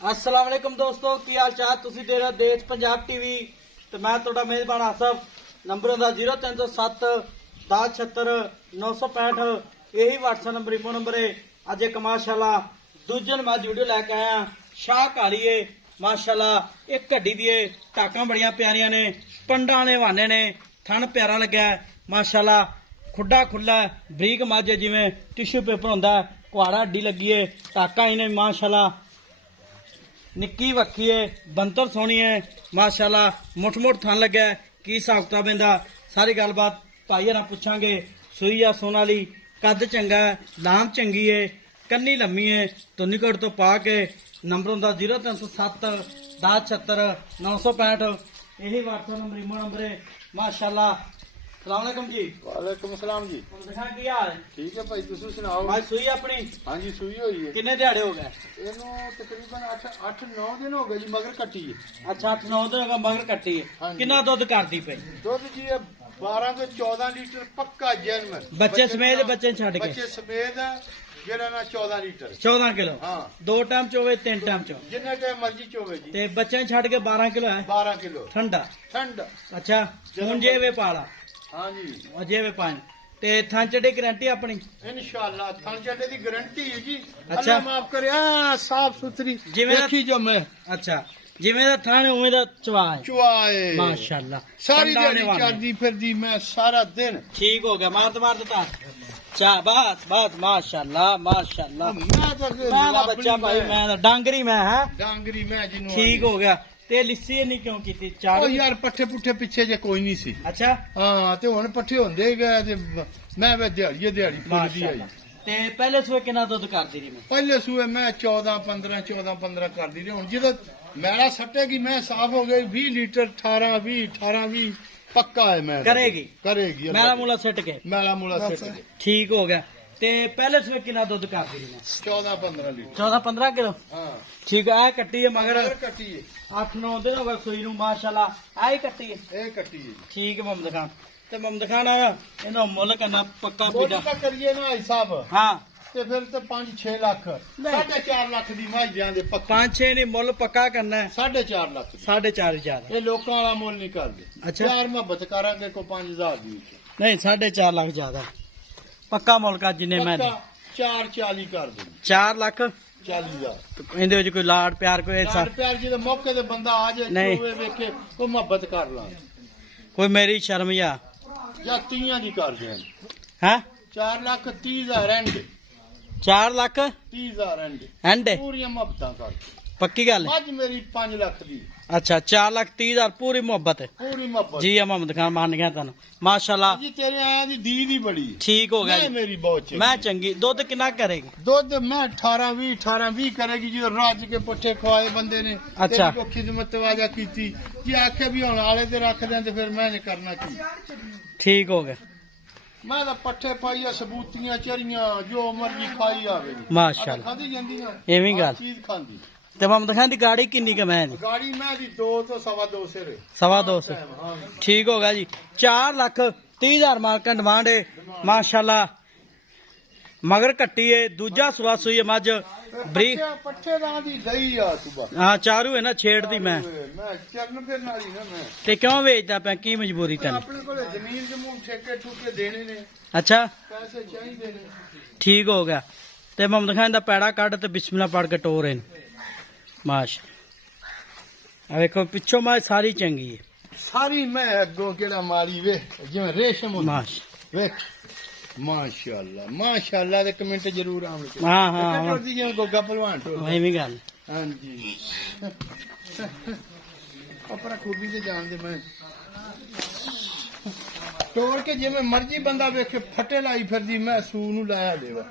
अस्सलाम वालेकुम दोस्तों, की हाल चाल? तुसी देख रहे देश पंजाब टीवी ते मैं तुहाडा मेजबान आसफ। नंबर हुंदा 0307 1076 965। यही व्हाट्सएप नंबर इमो नंबर है। अज एक माशाल्लाह दूजन मैं वीडियो लैके आया शाह काली है माशाल्लाह। एक घड्डी दी टाकां बड़ियां प्यारियां ने, पंडा ने वाने ने, थन प्यारा लग्या माशाल्लाह। खुड्डा खुला बरीक मझ जिवें टिश्यू पेपर हुंदा, कुहाड़ा हड्डी लगी है, टाकां ही ने माशाल्लाह। निक्की वक्खी है, बंतर सोहनी है माशाल्लाह। मुठ मुठ थन लग्या की हिसाब किताब इहदा सारी गलबात भाई हरां पुछांगे। सूई आ सोना ली, कद चंगा है, लाम चंगी है, कन्नी लम्मी है। तुन्नीकोट तो पा के नंबर हुंदा 0307 1076 965। यही व्हाट्सएप नंबर इमो नंबर है माशाल्लाह। सलाम अलैकुम जी। वालेकुम सलाम जी। दिखा की हाल है? ठीक है भाई, तुसी सुनाओ। आज सूई अपनी? हाँ जी, सूई हुई है। किन्ने दिहाड़े हो गए? ਇਹਨੂੰ तकरीबन 8-9 दिन हो गए जी, मगर कट्टी है। अच्छा 8-9 दिन हो गए मगर कट्टी हाँ है। जी। किन्ना दुध करदी पई? दुध जी 12 ਤੋਂ 14 ਲੀਟਰ ਪੱਕਾ ਜੈਨਮਨ। बच्चे समेत बच्चे छड़ के? ਬੱਚੇ ਸਮੇਤ ਹੈ ਜਿਹੜਾ ਨਾ 14 ਲੀਟਰ। 14 किलो? हाँ। 2 टाइम चोवे 3 टाइम चो? ਜਿੰਨਾ ਟਾਈਮ ਮਰਜ਼ੀ ਚੋਵੇ ਜੀ। ते बच्चे छड़ के 12 किलो है? 12 किलो ठंडा? ਠੰਡ। अच्छा हुन जेवे पाला हाँ जी, और जेवे पानी ते थां चढ़ी गारंटी अपनी? इंशाल्लाह थन ਚੱਡੇ ਦੀ ਗਾਰੰਟੀ ਹੈ ਜੀ। अच्छा। ਅੱਲਾ ਮਾਫ ਕਰੇ, ਆ ਸਾਫ ਸੁਥਰੀ ਜਿਵੇਂ ਦਾ- ਦੇਖੀ ਜੋ ਮੈਂ अच्छा जिवें दा थान उवें दा चवा है ਚੁਆਏ माशाल्लाह। ਸਾਰੀ ठंडा ਦਿਹਾੜੀ होने वाला है। ਚੱਲਦੀ ਫਿਰਦੀ ਮੈਂ ਸਾਰਾ ਦਿਨ। ठीक हो गया, मार देता चा बात बात माशाल्लाह माशाल्लाह। ਮੈਂ ਤਾਂ मैं दा बच्चा भाई, मैं दा डांगरी मैं है। ਡਾਂਗਰੀ ਮੈਂ ਜਿਹਨੂੰ ठीक हो गया। ते लिस्सी नहीं क्यों की? ਉਹ चार? ਯਾਰ ਪੱਠੇ ਪੁੱਠੇ ਪਿੱਛੇ ਜੇ ਕੋਈ ਨਹੀਂ ਸੀ। अच्छा ਹਾਂ ਤੇ ਹੁਣ ਪੱਠੇ ਹੁੰਦੇ ਗਏ ਤੇ ਮੈਂ ਵੇ ਦਿਹਾੜੀ ਫੁੱਲਦੀ ਆਈ। ਤੇ ਪਹਿਲੇ ਸੂਏ ਕਿੰਨਾ ਦੁੱਧ ਕਰਦੀ ਰਹੀ ਮੈਂ? ਪਹਿਲੇ ਸੂਏ ਮੈਂ 14-15 ਕਰਦੀ ਰਹੀ। ਹੁਣ ਜਦੋਂ ਮੈਲਾ ਸੱਟੇਗੀ ਮੈਂ ਸਾਫ਼ ਹੋ ਗਈ 20 ਲੀਟਰ 18-20 ਪੱਕਾ ਹੈ। ਮੈਂ ਕਰੇਗੀ ਮੈਲਾ ਮੂਲਾ ਸਿੱਟ ਕੇ? ਮੈਲਾ ਮੂਲਾ ਸਿੱਟ ਕੇ ਠੀਕ ਹੋ ਗਿਆ। ਤੇ ਪਹਿਲੇ ਸੂਏ ਕਿੰਨਾ ਦੁੱਧ ਕਰਦੀ ਰਹੀ ਮੈਂ? 14-15 ਲੀਟਰ। 14-15 ਕਿਲੋ? ਹਾਂ ਠੀਕ ਆ। ਇਹ ਕੱਟੀ ਹੈ ਮਗਰ ਕੱਟੀ ਹੈ। 8-9 ਦਿਨ ਹੋ ਗਏ ਸੂਈ ਨੂੰ ਮਾਸ਼ਾਅੱਲਾ। ਆਹੀ ਕੱਟੀ ਹੈ? ਇਹ ਕੱਟੀ ਹੈ ਜੀ। ਠੀਕ ਹੈ ਮੁਹੰਮਦ ਖਾਨ। ਤੇ ਮੁਹੰਮਦ ਖਾਨ ਆ ਇਹਦਾ ਮੁੱਲ ਕਰਨਾ ਪੱਕਾ ਮੁੱਲ ਪੀੜਾ? ਤਾਂ ਕਰੀਏ ਨਾ ਭਾਈ ਸਾਹਿਬ, ਹਾਂ ਤੇ ਫਿਰ ਤੇ 5-6 ਲੱਖ, 4.5 ਲੱਖ ਦੀ ਮੱਝ ਦਿਆਂਦੇ ਪੱਕਾ। 5-6 ਨਹੀਂ ਮੁੱਲ ਪੱਕਾ ਕਰਨਾ ਹੈ। 4.5 ਲੱਖ ਦੀ। 4.5 ਇਹ ਲੋਕਾਂ ਵਾਲਾ ਮੁੱਲ ਨਹੀਂ ਕਰਦੇ। ਅੱਛਾ। ਪਿਆਰ ਮੁਹੱਬਤ ਕਰਾਂਗੇ ਕੋ 5000 ਦੀ ਨਹੀਂ 4.5 ਲੱਖ ਜ਼ਿਆਦਾ ਪੱਕਾ ਮੁੱਲ ਕਰ ਜਿੰਨੇ ਮੈਂ 440 ਕਰ ਦੇ। 4 ਲੱਖ 40,000 ਇਹਦੇ ਵਿੱਚ ਕੋਈ ਲਾੜ ਪਿਆਰ ਕੋਈ ਐਸਾ ਲਾਡ ਪਿਆਰ ਜਿਹਦੇ ਮੌਕੇ ਤੇ ਬੰਦਾ ਆ ਜਾਏ ਨਹੀਂ। ਚੋਵੇ ਵੇਖੇ ਉਹ ਮੁਹੱਬਤ ਕਰ ਲਾਂ ਕੋਈ ਮੇਰੀ ਸ਼ਰਮ ਜਾਂ ਜਾਂ 30 ਦੀ ਕਰ ਦੇ। ਹੈ? 4,30,000 ਐਂਡ 4 ਲੱਖ 30,000 ਐਂਡ ਐਂਡ ਪੂਰੀਆਂ ਮੁਹੱਬਤਾਂ ਕਰ। ਪੱਕੀ ਗੱਲ ਹੈ? ਅੱਜ ਮੇਰੀ 5 ਲੱਖ ਦੀ ਅੱਛਾ 4,30,000 ਪੂਰੀ ਮੁਹੱਬਤ ਹੈ ਪੂਰੀ ਮੁਹੱਬਤ ਜੀ। ਆ ਮੁਹੰਮਦ ਖਾਨ ਮੰਨ ਗਿਆ ਤੁਹਾਨੂੰ ਮਾਸ਼ਾਅੱਲਾ। ਜੀ। ਤੇਰੇ ਆਇਆ ਦੀ ਦੀਦ ਹੀ ਬੜੀ ਠੀਕ ਹੋ ਗਿਆ ਮੈਂ ਜੀ। ਮੇਰੀ ਬਹੁਤ ਚੰਗੀ। ਮੈਂ ਚੰਗੀ ਦੁੱਧ ਕਿੰਨਾ ਕਰੇਗੀ? ਦੁੱਧ ਮੈਂ 18-20 ਕਰੇਗੀ ਜਦੋਂ ਰੱਜ ਕੇ ਪੁੱਠੇ ਖਵਾਏ ਬੰਦੇ ਨੇ। ਅੱਛਾ। ਤੇਰੀ ਕੋ ਖਿਦਮਤ ਵਾਜਾ ਕੀਤੀ ਜੇ ਆਖੇ ਵੀ ਹੁਣ ਆਲੇ ਤੇ ਰੱਖ ਦਿਆਂ ਤੇ ਫਿਰ ਮੈਂ ਨੇ ਕਰਨਾ ਕੀ। ਠੀਕ ਹੋ ਗਿਆ ਮੈਂ ਤਾਂ ਪੱਠੇ ਪਾਈਆ ਸਬੂਤੀਆਂ ਚਰੀਆਂ ਜੋ ਮਰਜ਼ੀ ਖਾਈ ਆਵੇ ਜੀ। ਮਾਸ਼ਾਅੱਲਾ। ਖਾਦੀ ਜਾਂਦੀਆਂ ਐਵੇਂ ਗੱਲ। ਹਰ ਚੀਜ਼ ਖਾਂਦੀ। ਤੇ ਮੁਹੰਮਦ ਖਾਨ ਦੀ ਗਾੜੀ ਕਿੰਨੀ ਕ ਮੈਂ ਦੀ? ਗਾੜੀ ਮੈਂ ਦੀ 2 ਤੋਂ 2.5 ਸਿਰ। 2.25 ਹਾਂ। ਠੀਕ ਹੋ ਗਿਆ ਜੀ। 4,30,000 ਮਾਲਕਾਂ ਡਿਮਾਂਡ ਹੈ ਮਾਸ਼ਾਅੱਲਾ। ਮਗਰ ਕੱਟੀ ਹੈ, ਦੂਜਾ ਸਵਾ ਸੂਈ ਹੈ ਮੱਝ ਬਰੀਕ। ਪੱਠੇ ਦਾ ਦੀ ਦਈ ਆ ਸੁਬਾ। ਹਾਂ ਚਾਰੂ ਹੈ ਨਾ ਛੇੜਦੀ ਮੈਂ ਚਰਨ ਫਿਰ ਨਾਲ ਹੀ ਨਾ ਮੈਂ। ਤੇ ਕਿਉਂ ਵੇਚਦਾ ਪਿਆ? ਕੀ ਮਜਬੂਰੀ ਤੈਨੂੰ? ਆਪਣੇ ਕੋਲੇ ਜ਼ਮੀਨ ਜਮੂਨ ਠੇਕੇ ਠੁਕੇ ਦੇਣੇ ਨੇ, ਅੱਛਾ ਪੈਸੇ ਚਾਹੀਦੇ ਨੇ। ਠੀਕ ਹੋ ਗਿਆ। ਤੇ ਮੁਹੰਮਦ ਖਾਨ ਦਾ ਪੈੜਾ ਕੱਢ ਤੇ ਬਿਸਮਿਲ੍ਲਾ ਪੜ ਕੇ ਟੋਰ ਇਹਨੂੰ ਮਾਸ਼ਾ। ਆ ਵੇਖੋ ਪਿੱਛੋਂ ਮੈਂ ਸਾਰੀ ਚੰਗੀ ਹੈ ਸਾਰੀ ਮੈਂ ਅੱਗੋਂ ਕਿਹੜਾ ਮਾਰੀ ਵੇ ਜਿਵੇਂ ਰੇਸ਼ਮ ਹੁੰਦਾ। ਮਾਸ਼ਾ। ਵੇਖ ਮਾਸ਼ਾਅੱਲਾ ਦੇ ਕਮੈਂਟ ਜ਼ਰੂਰ ਆਉਣਗੇ। ਹਾਂ ਹਾਂ ਟੁੱਟਦੀ ਜਿਵੇਂ ਗੋਗਾ ਭਲਵਾਨ ਟੁੱਟ। ਐਵੇਂ ਗੱਲ। ਹਾਂਜੀ ਆਪਣਾ ਖੂਬੀ ਤੇ ਜਾਣਦੇ ਮੈਂ ਤੋੜ ਕੇ ਜਿਵੇਂ ਮਰਜ਼ੀ ਬੰਦਾ ਵੇਖੇ ਫੱਟੇ ਲਾਈ ਫਿਰਦੀ। ਮੈਂ ਸੂ ਨੂੰ ਲਾਇਆ ਦੇਵਾ।